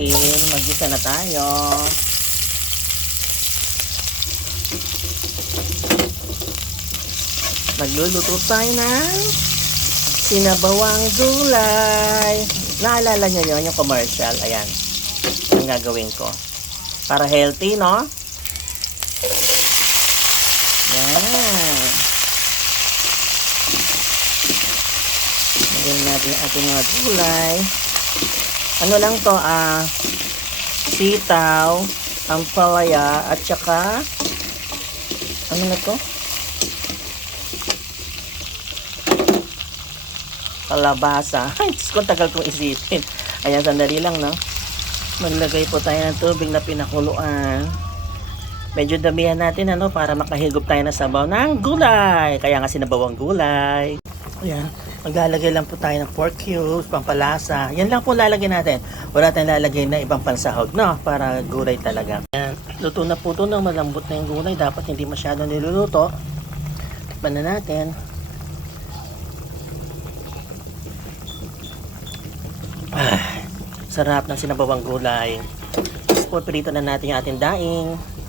chicken. Mag-isa na tayo. Magluluto tayo ng sinabawang gulay. Naalala niyo yun, yung commercial. Ayan. Ang gagawin ko. Para healthy, no? Yan. Lagyan natin ating mga gulay. Ano lang to, ah, sitaw, ampalaya, at saka, ano na to? Kalabasa. Ay, Diyos ko, tagal kong isipin. Ayan, sandali lang, no? Maglagay po tayo ng tubig na pinakuluan. Medyo damihan natin, ano, para makahigop tayo ng sabaw ng gulay. Kaya nga sinabawang gulay. Ayan, maglalagay lang po tayo ng pork cubes, pampalasa. Yan lang po lalagyan natin. Wala tayong lalagay na ibang pansahog, no? Para gulay talaga. Ayan, luto na po ito, no? Malambot na yung gulay. Dapat hindi masyado niluluto. Tikman na natin. Ah, sarap ng sinabawang gulay. Tapos po, na natin yung ating daing.